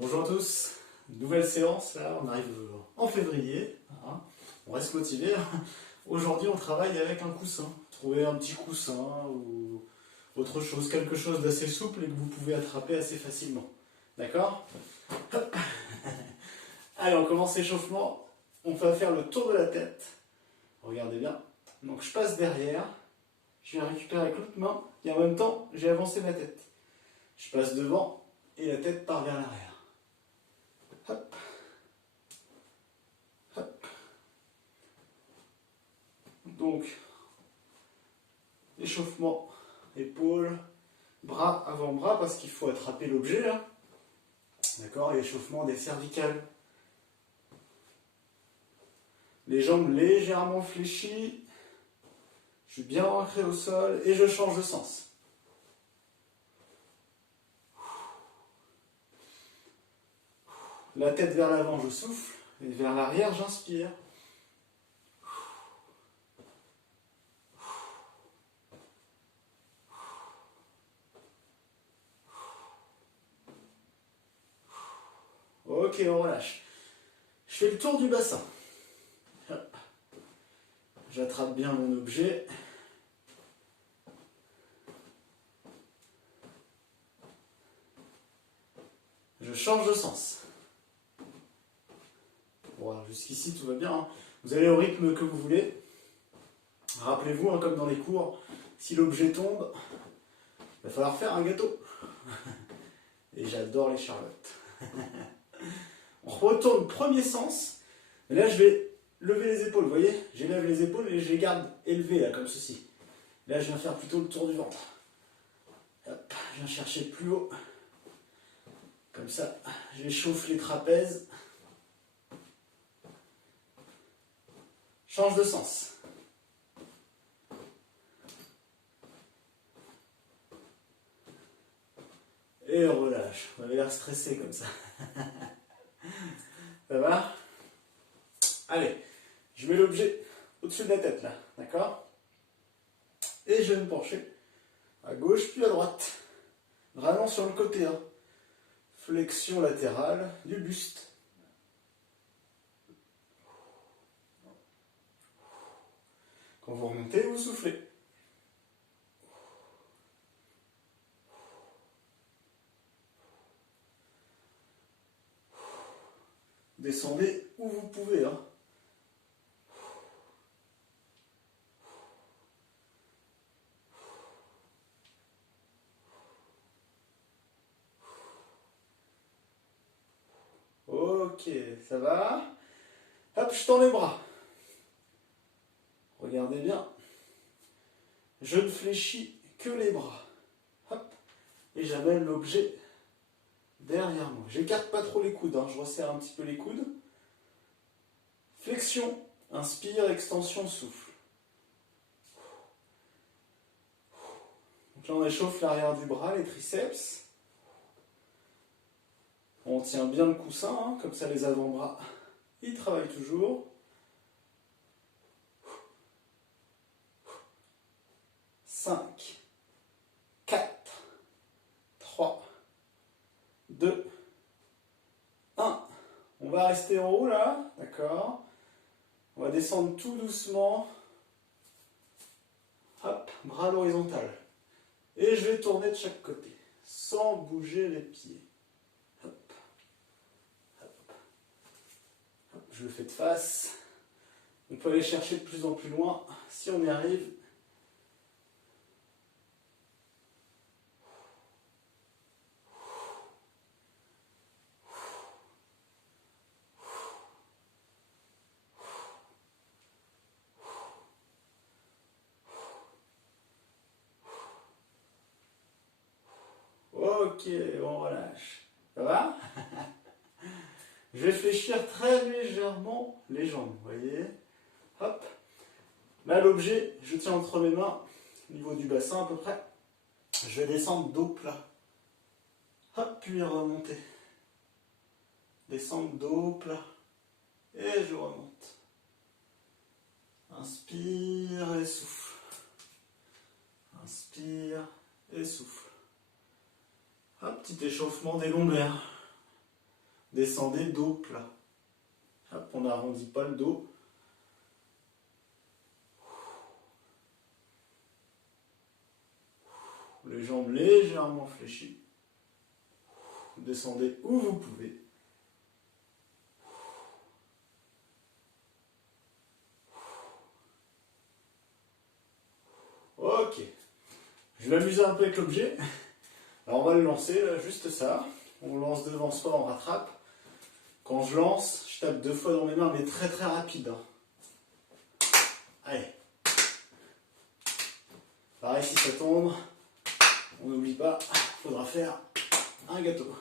Bonjour à tous, nouvelle séance, là on arrive en février, hein. On reste motivé. Aujourd'hui on travaille avec un coussin, trouver un petit coussin ou autre chose, quelque chose d'assez souple et que vous pouvez attraper assez facilement. D'accord? Allez, on commence l'échauffement, on va faire le tour de la tête, regardez bien. Donc je passe derrière, je viens récupérer avec l'autre main et en même temps j'ai avancé ma tête. Je passe devant et la tête part vers l'arrière. Hop, hop. Donc, échauffement, épaules, bras, avant-bras, parce qu'il faut attraper l'objet là. D'accord, et échauffement des cervicales. Les jambes légèrement fléchies. Je suis bien ancré au sol et je change de sens. La tête vers l'avant, je souffle, et vers l'arrière, j'inspire. Ok, on relâche. Je fais le tour du bassin. J'attrape bien mon objet. Je change de sens. Bon, jusqu'ici tout va bien, hein. Vous allez au rythme que vous voulez. Rappelez-vous, hein, comme dans les cours, si l'objet tombe, il va falloir faire un gâteau. Et j'adore les charlottes. On retourne premier sens. Et là, je vais lever les épaules. Vous voyez, j'élève les épaules et je les garde élevées, là, comme ceci. Là, je viens faire plutôt le tour du ventre. Hop, je viens chercher plus haut. Comme ça, j'échauffe les trapèzes. Change de sens. Et on relâche. Vous avez l'air stressé comme ça. Ça va? Allez, je mets l'objet au-dessus de la tête là, d'accord? Et je vais me pencher à gauche puis à droite. Vraiment sur le côté, hein. Flexion latérale du buste. Quand vous remontez, vous soufflez. Descendez où vous pouvez, hein. Ok, ça va. Hop, je tends les bras. Regardez bien. Je ne fléchis que les bras. Hop, et j'amène l'objet derrière moi. J'écarte pas trop les coudes, hein. Je resserre un petit peu les coudes. Flexion, inspire, extension, souffle. Donc là on échauffe l'arrière du bras, les triceps. On tient bien le coussin, hein, comme ça les avant-bras, ils travaillent toujours. 5, 4, 3, 2, 1. On va rester en haut là, d'accord? On va descendre tout doucement. Hop, bras à l'horizontale. Et je vais tourner de chaque côté, sans bouger les pieds. Hop, hop, hop. Je le fais de face. On peut aller chercher de plus en plus loin si on y arrive. Ok, on relâche. Ça va? Je vais fléchir très légèrement les jambes, vous voyez? Hop. Là, l'objet, je tiens entre mes mains, au niveau du bassin à peu près. Je vais descendre dos plat. Hop, puis remonter. Descendre dos plat. Et je remonte. Inspire et souffle. Inspire et souffle. Un petit échauffement des lombaires. descendez dos plat. Hop, on n'arrondit pas le dos. Les jambes légèrement fléchies. Descendez où vous pouvez. Ok. Je vais m'amuser un peu avec l'objet. Alors on va le lancer, là, juste ça. On lance devant soi, on rattrape. Quand je lance, je tape 2 fois dans mes mains, mais très très rapide. Hein. Allez. Pareil, si ça tombe, on n'oublie pas, il faudra faire un gâteau.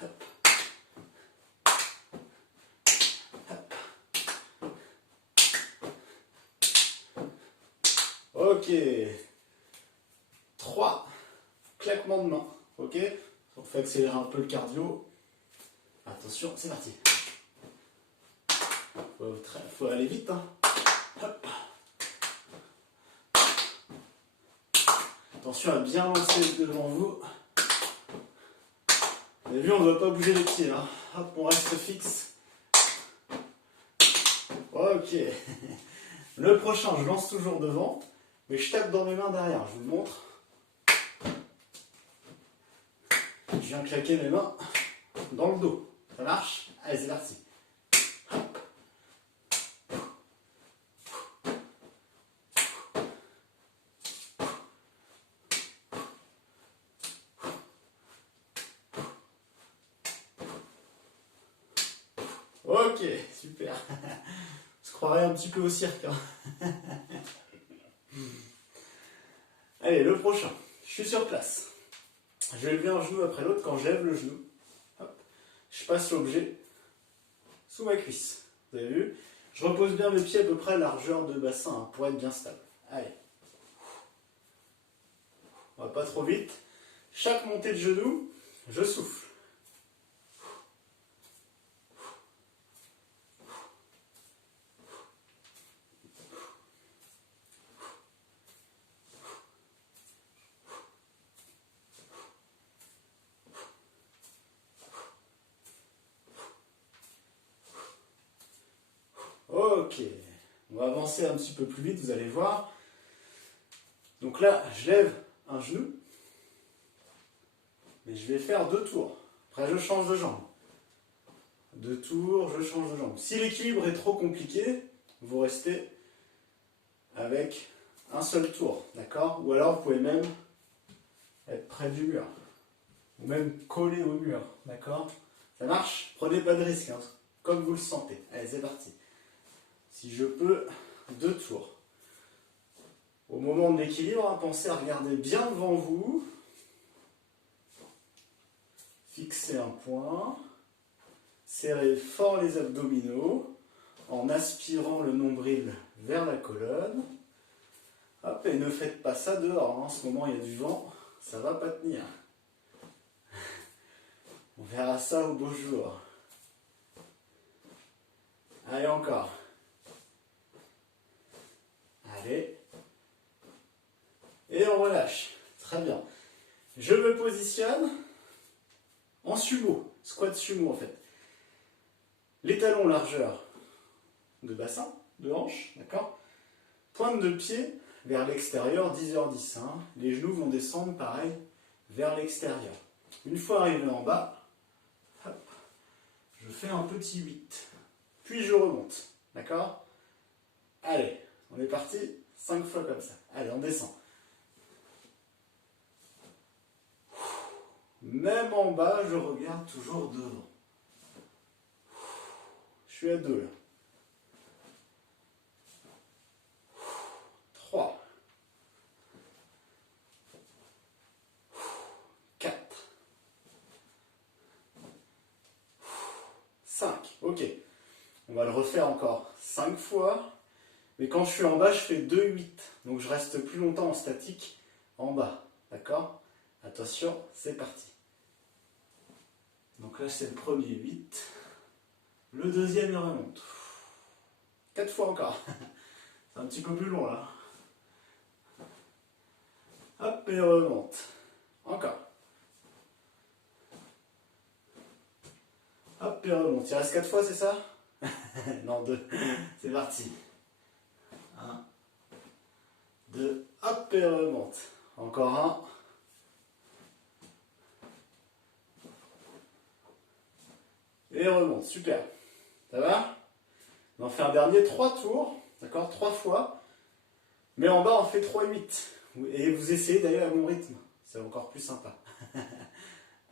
Hop. Hop. Ok. 3 claquements de main. Ok. On fait accélérer un peu le cardio. Attention, c'est parti. Faut aller vite. Hein. Hop. Attention à bien lancer devant vous. Vous avez vu, on ne doit pas bouger les pieds. Hein. Hop, on reste fixe. Ok. Le prochain, je lance toujours devant, mais je tape dans mes mains derrière. Je vous le montre. Je viens claquer mes mains dans le dos. Ça marche? Allez, c'est parti. Hop. Ok, super. On se croirait un petit peu au cirque. Hein. Allez, le prochain. Je suis sur place. Je vais lever un genou après l'autre. Quand je lève le genou, hop, je passe l'objet sous ma cuisse. Vous avez vu? Je repose bien mes pieds à peu près à largeur de bassin hein, pour être bien stable. Allez. On va pas trop vite. Chaque montée de genou, je souffle. Ok, on va avancer un petit peu plus vite, vous allez voir. Donc là, je lève un genou, mais je vais faire 2 tours. Après, je change de jambe. 2 tours, je change de jambe. Si l'équilibre est trop compliqué, vous restez avec un seul tour, d'accord? Ou alors, vous pouvez même être près du mur, ou même coller au mur, d'accord? Ça marche? Prenez pas de risque, hein, comme vous le sentez. Allez, c'est parti. Si je peux, 2 tours. Au moment de l'équilibre, hein, pensez à regarder bien devant vous. Fixez un point. Serrez fort les abdominaux en aspirant le nombril vers la colonne. Hop, et ne faites pas ça dehors. Hein. En ce moment, il y a du vent. Ça ne va pas tenir. On verra ça au beau jour. Allez, encore. Allez. Et on relâche. Très bien. Je me positionne en sumo. Squat sumo en fait. Les talons largeur de bassin, de hanche, d'accord? Pointe de pied vers l'extérieur, 10h10. Hein. Les genoux vont descendre pareil vers l'extérieur. Une fois arrivé en bas, hop, je fais un petit 8. Puis je remonte. D'accord? Allez, on est parti 5 fois comme ça. Allez, on descend. Même en bas, je regarde toujours devant. Je suis à 2 là. 3. 4. 5. Ok. On va le refaire encore 5 fois. Mais quand je suis en bas, je fais 2, 8. Donc je reste plus longtemps en statique en bas. D'accord? Attention, c'est parti. Donc là, c'est le premier 8. Le deuxième, il remonte. 4 fois encore. C'est un petit peu plus long là. Hop, et il remonte. Encore. hop et remonte. Il reste 4 fois, c'est ça? Non, 2. C'est parti. 1, 2, hop et remonte. Encore un. Et remonte, super. Ça va? On en fait un dernier, 3 tours, d'accord? 3 fois. Mais en bas, on fait 3-8. Et vous essayez d'aller à mon rythme. C'est encore plus sympa.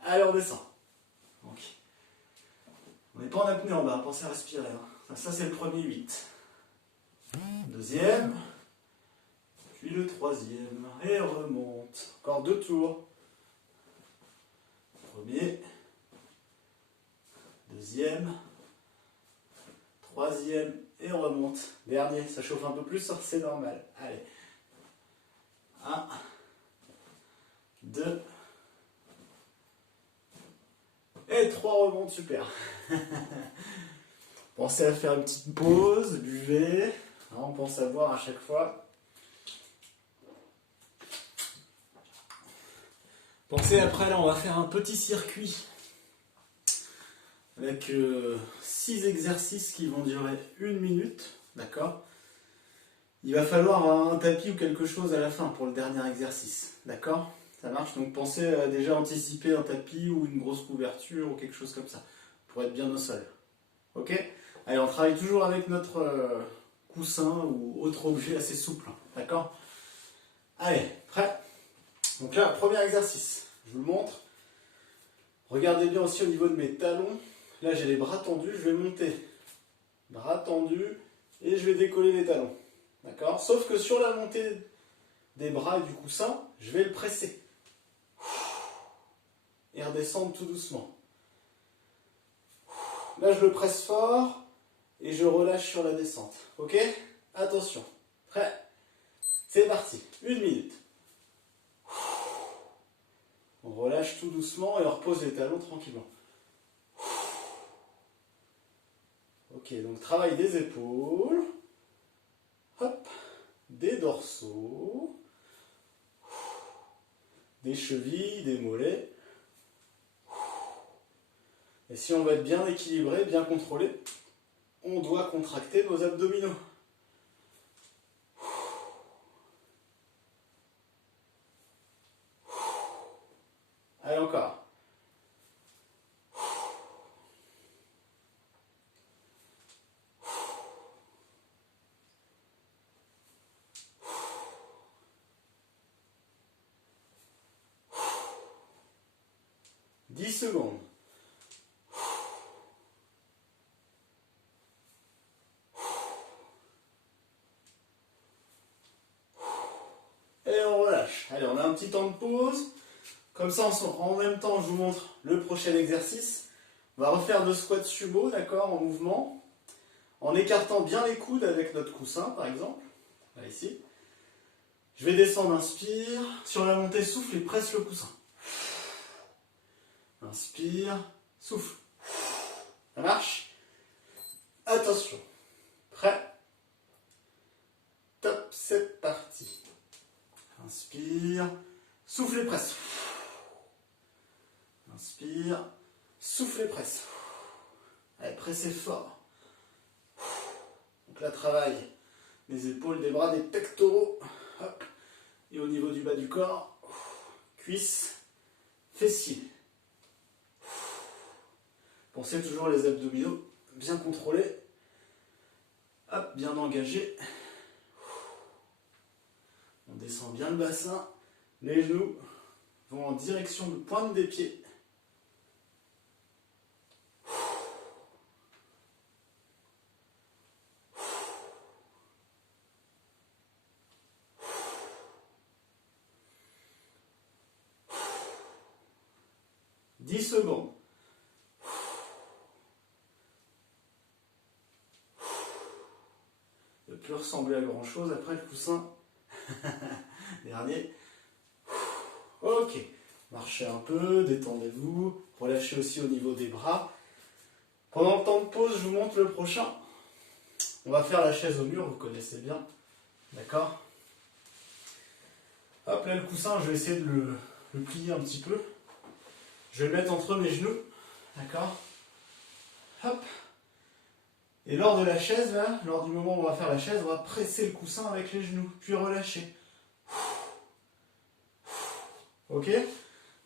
Allez, on descend. Donc, on n'est pas en apnée en bas, pensez à respirer. Hein. Ça, c'est le premier 8. Deuxième. Puis le troisième. Et remonte. Encore 2 tours. Premier. Deuxième. Troisième. Et on remonte. Dernier. Ça chauffe un peu plus, c'est normal. Allez. 1. 2. Et 3 remontes, super. Pensez à faire une petite pause, buvez. On pense à boire à chaque fois. Pensez après, là, on va faire un petit circuit avec 6 exercices qui vont durer 1 minute. D'accord? Il va falloir un tapis ou quelque chose à la fin pour le dernier exercice. D'accord? Ça marche? Donc pensez à déjà anticiper un tapis ou une grosse couverture ou quelque chose comme ça pour être bien au sol. Ok? Allez, on travaille toujours avec notre coussin ou autre objet assez souple. D'accord? Allez, prêt? Donc là, premier exercice. Je vous le montre. Regardez bien aussi au niveau de mes talons. Là, j'ai les bras tendus. Je vais monter. Bras tendus. Et je vais décoller les talons. D'accord? Sauf que sur la montée des bras et du coussin, je vais le presser. Et redescendre tout doucement. Là, je le presse fort et je relâche sur la descente. Ok? Attention. Prêt? C'est parti. 1 minute. On relâche tout doucement et on repose les talons tranquillement. Ok, donc travail des épaules. Hop. Des dorsaux. Des chevilles, des mollets. Et si on veut être bien équilibré, bien contrôlé, on doit contracter nos abdominaux. Allez, encore. « 10 secondes. Et on relâche. Allez, on a un petit temps de pause. Comme ça, en même temps, je vous montre le prochain exercice. On va refaire le squat sumo, d'accord, en mouvement. En écartant bien les coudes avec notre coussin, par exemple. Là, ici. Je vais descendre, inspire. Sur la montée, souffle et presse le coussin. Inspire, souffle. Ça marche? Attention. Prêt? Top, c'est parti. Inspire, souffle et presse. Inspire, souffle et presse. Allez, pressez fort. Donc là, travail des épaules, des bras, des pectoraux. Hop. Et au niveau du bas du corps, cuisses, fessiers. Pensez toujours les abdominaux bien contrôlés. Hop, bien engagés. On descend bien le bassin. Les genoux vont en direction de pointe des pieds. « 10 secondes. Ne plus ressembler à grand chose après le coussin. Dernier. Ok. Marchez un peu, détendez-vous. Relâchez aussi au niveau des bras. Pendant le temps de pause, je vous montre le prochain. On va faire la chaise au mur, vous connaissez bien. D'accord? Hop, là le coussin, je vais essayer de le plier un petit peu. Je vais le mettre entre mes genoux. D'accord? Hop. Et lors de la chaise, là, lors du moment où on va faire la chaise, on va presser le coussin avec les genoux, puis relâcher. Ok?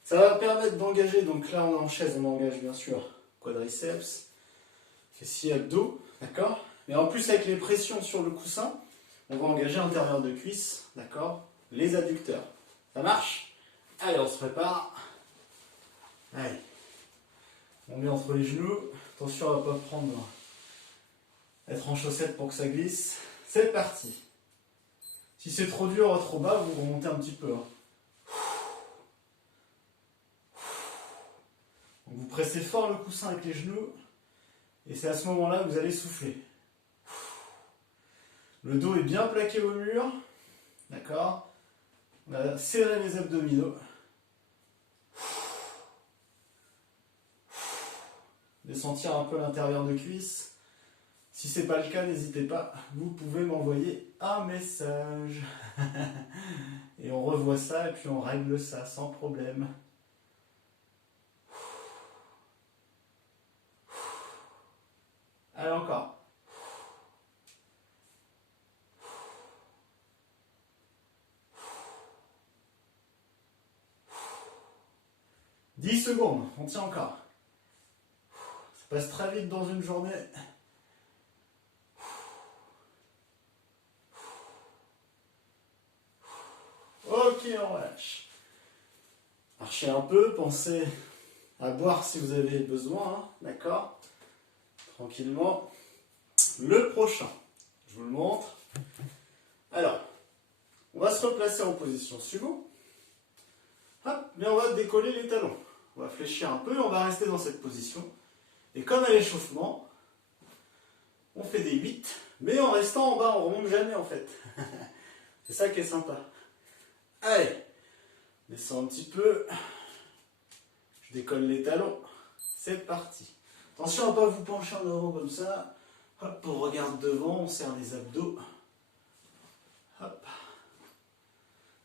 Ça va permettre d'engager, donc là on est en chaise, on engage bien sûr quadriceps, fessiers, abdos, d'accord? Mais en plus avec les pressions sur le coussin, on va engager l'intérieur de cuisse, d'accord? Les adducteurs. Ça marche? Allez, on se prépare. Allez. On met entre les genoux. Attention à ne pas prendre, être en chaussette pour que ça glisse. C'est parti. Si c'est trop dur ou trop bas, vous remontez un petit peu. Hein. Donc vous pressez fort le coussin avec les genoux. Et c'est à ce moment-là que vous allez souffler. Le dos est bien plaqué au mur. D'accord? On va serrer les abdominaux. De sentir un peu l'intérieur de cuisse. Si ce n'est pas le cas, n'hésitez pas, vous pouvez m'envoyer un message. Et on revoit ça et puis on règle ça sans problème. Allez, encore. « 10 secondes, on tient encore. Ça passe très vite dans une journée. Ok, on relâche. Marchez un peu, pensez à boire si vous avez besoin, hein, d'accord? Tranquillement. Le prochain, je vous le montre. Alors, on va se replacer en position sumo. Hop, mais on va décoller les talons. On va fléchir un peu et on va rester dans cette position. Et comme à l'échauffement, on fait des 8, mais en restant en bas, on ne remonte jamais en fait. C'est ça qui est sympa. Allez, descends un petit peu. Je décolle les talons. C'est parti. Attention à ne pas vous pencher en avant comme ça. Hop, on regarde devant, on serre les abdos. Hop.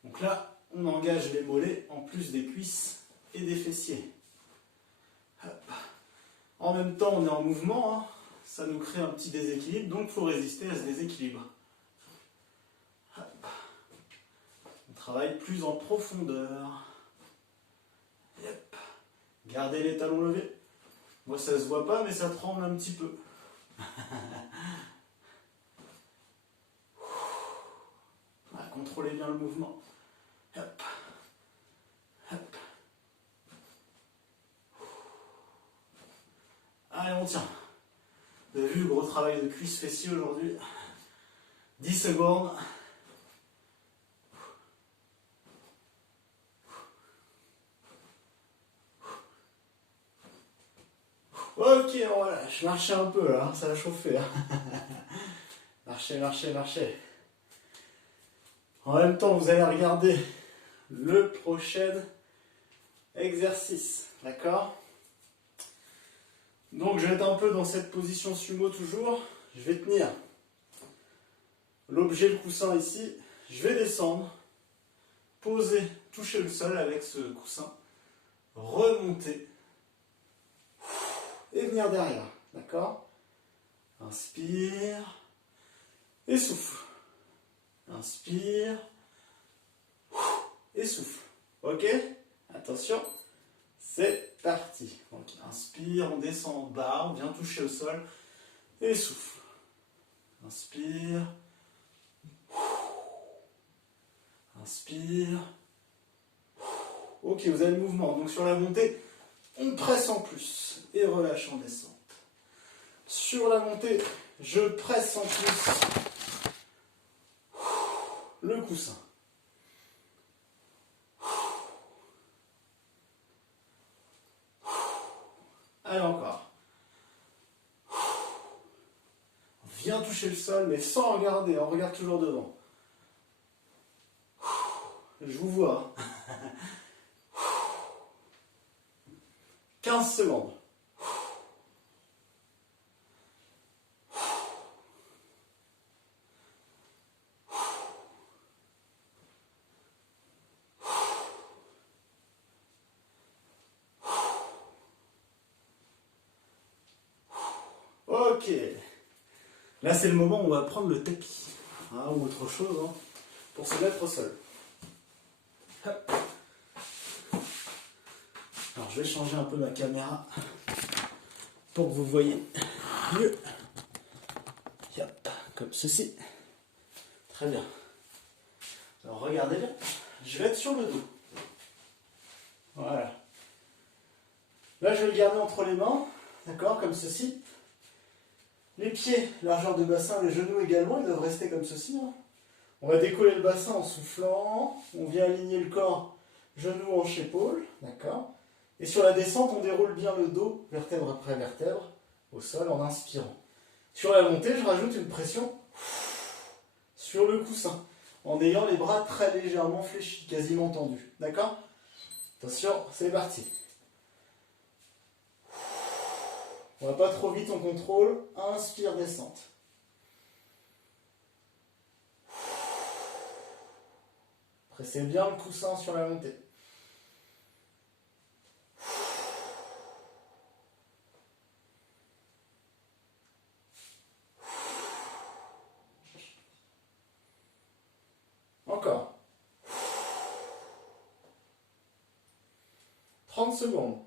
Donc là, on engage les mollets en plus des cuisses et des fessiers. Hop. En même temps, on est en mouvement. Hein. Ça nous crée un petit déséquilibre, donc il faut résister à ce déséquilibre. Hop. On travaille plus en profondeur. Yep. Gardez les talons levés. Moi, ça se voit pas, mais ça tremble un petit peu. Ah, contrôlez bien le mouvement. Hop. Hop. Allez, on tient. Vous avez vu le gros travail de cuisse fessier aujourd'hui. 10 secondes. Ok, on relâche. Marchez un peu là, ça va chauffer. Hein. Marchez, marchez, marchez. En même temps, vous allez regarder le prochain exercice. D'accord? Donc, je vais être un peu dans cette position sumo toujours. Je vais tenir l'objet, le coussin ici. Je vais descendre, poser, toucher le sol avec ce coussin, remonter et venir derrière. D'accord? Inspire et souffle. Inspire et souffle. Ok? Attention, c'est parti. Donc, inspire, on descend en bas, on vient toucher au sol et souffle. Inspire. Inspire. Ok, vous avez le mouvement. Donc sur la montée, on presse en plus et relâche en descente. Sur la montée, je presse en plus le coussin. Allez, encore. On vient toucher le sol, mais sans regarder. On regarde toujours devant. Je vous vois. 15 secondes. Ok. Là, c'est le moment où on va prendre le tapis, hein, ou autre chose, hein, pour se mettre au sol. Hop. Alors, je vais changer un peu ma caméra pour que vous voyez mieux. Hop, comme ceci. Très bien. Alors, regardez bien. Je vais être sur le dos. Voilà. Là, je vais le garder entre les mains, d'accord, comme ceci. Les pieds, largeur de bassin, les genoux également, ils doivent rester comme ceci. Hein. On va décoller le bassin en soufflant. On vient aligner le corps, genoux, hanches, épaules, d'accord. Et sur la descente, on déroule bien le dos, vertèbre après vertèbre, au sol en inspirant. Sur la montée, je rajoute une pression sur le coussin, en ayant les bras très légèrement fléchis, quasiment tendus, d'accord. Attention, c'est parti. On va pas trop vite, on contrôle. Inspire, descente. Pressez bien le coussin sur la montée. Encore. 30 secondes.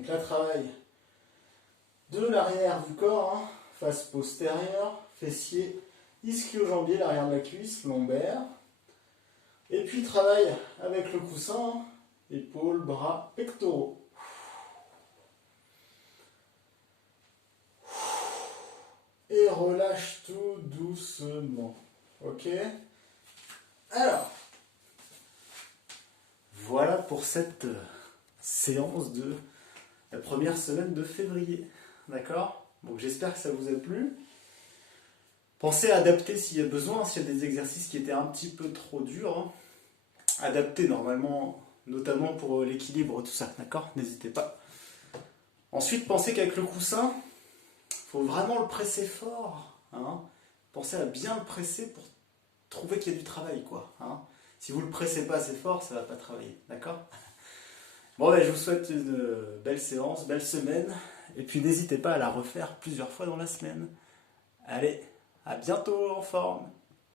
Donc là, travail de l'arrière du corps, hein, face postérieure, fessier, ischio-jambier, l'arrière de la cuisse, lombaire. Et puis travail avec le coussin, épaules, bras, pectoraux. Et relâche tout doucement. Ok? Alors, voilà pour cette séance de la première semaine de février. D'accord? Donc j'espère que ça vous a plu. Pensez à adapter s'il y a besoin, s'il y a des exercices qui étaient un petit peu trop durs. Hein. Adapter normalement, notamment pour l'équilibre, tout ça. D'accord? N'hésitez pas. Ensuite, pensez qu'avec le coussin, il faut vraiment le presser fort. Hein. Pensez à bien le presser pour trouver qu'il y a du travail, quoi. Hein. Si vous ne le pressez pas assez fort, ça ne va pas travailler. D'accord? Bon, ben, je vous souhaite une belle séance, belle semaine. Et puis n'hésitez pas à la refaire plusieurs fois dans la semaine. Allez, à bientôt en forme.